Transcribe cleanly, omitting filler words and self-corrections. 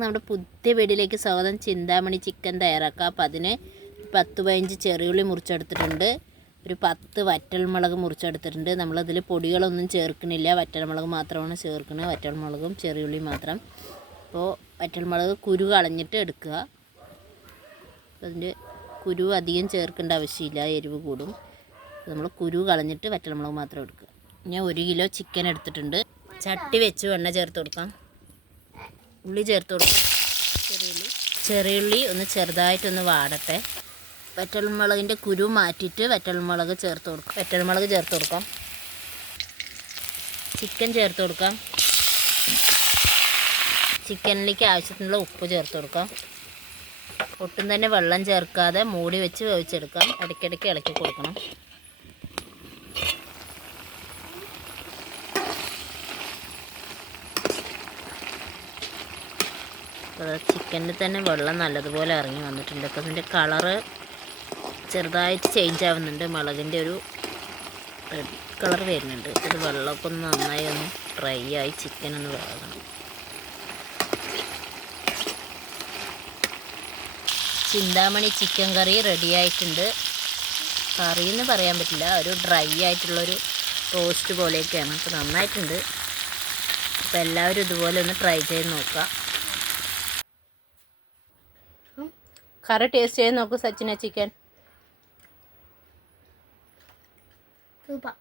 എല്ലാവർക്കും നമ്മുടെ പുതിയ വീഡിയോയിലേക്ക് സ്വാഗതം. ചിന്താമണി ചിക്കൻ തയ്യാറാക്കാം. അപ്പോൾ അതിന് 10-15 ചെറിയുള്ളി മുറിച്ചെടുത്തിട്ടുണ്ട്, ഒരു 10 വറ്റൽമുളക് മുറിച്ചെടുത്തിട്ടുണ്ട്. നമ്മളതിൽ പൊടികളൊന്നും ചേർക്കണില്ല, വറ്റൽമുളക് മാത്രമാണ് ചേർക്കുന്നത്, വറ്റൽമുളകും ചെറിയുള്ളി മാത്രം. അപ്പോൾ വറ്റൽമുളക് കുരു കളഞ്ഞിട്ട് എടുക്കുക. അതിൻ്റെ കുരു അധികം ചേർക്കേണ്ട ആവശ്യമില്ല, എരിവ് കൂടും. നമ്മൾ കുരു കളഞ്ഞിട്ട് വറ്റൽമുളക് മാത്രം എടുക്കുക. ഞാൻ 1 കിലോ ചിക്കൻ എടുത്തിട്ടുണ്ട്. ചട്ടി വെച്ച് എണ്ണ ചേർത്ത് കൊടുക്കാം, ഉള്ളി ചേർത്ത് കൊടുക്കാം. ചെറിയുള്ളി ഒന്ന് ചെറുതായിട്ടൊന്ന് വാടട്ടെ. വറ്റൽമുളകിൻ്റെ കുരു മാറ്റിയിട്ട് വറ്റൽമുളക് ചേർത്ത് കൊടുക്കാം. ചിക്കൻ ചേർത്ത് കൊടുക്കാം. ചിക്കനിലേക്ക് ആവശ്യത്തിനുള്ള ഉപ്പ് ചേർത്ത് കൊടുക്കാം. ഒട്ടും തന്നെ വെള്ളം ചേർക്കാതെ മൂടി വെച്ച് വേവിച്ചെടുക്കാം. ഇടയ്ക്കിടയ്ക്ക് ഇളക്കി കൊടുക്കണം. ചിക്കനിൽ തന്നെ വെള്ളം നല്ലതുപോലെ ഇറങ്ങി വന്നിട്ടുണ്ട്. അപ്പോൾ അതിൻ്റെ കളറ് ചെറുതായിട്ട് ചേഞ്ച് ആവുന്നുണ്ട്, മുളകിൻ്റെ ഒരു റെഡ് കളർ വരുന്നുണ്ട്. ഇത് വെള്ളമൊക്കെ ഒന്ന് നന്നായി ഒന്ന് ഡ്രൈ ആയി ചിക്കൻ ഒന്ന് വേകണം. ചിന്താമണി ചിക്കൻ കറി റെഡി ആയിട്ടുണ്ട്. കറി എന്ന് പറയാൻ പറ്റില്ല, ഒരു ഡ്രൈ ആയിട്ടുള്ളൊരു റോസ്റ്റ് പോലെയൊക്കെയാണ്. അപ്പോൾ നന്നായിട്ടുണ്ട്. അപ്പോൾ എല്ലാവരും ഇതുപോലെ ഒന്ന് ട്രൈ ചെയ്ത് നോക്കുക. കറി ടേസ്റ്റ് ചെയ്ത് നോക്കൂ സച്ചിന ചിക്കൻ. സൂപ്പർ.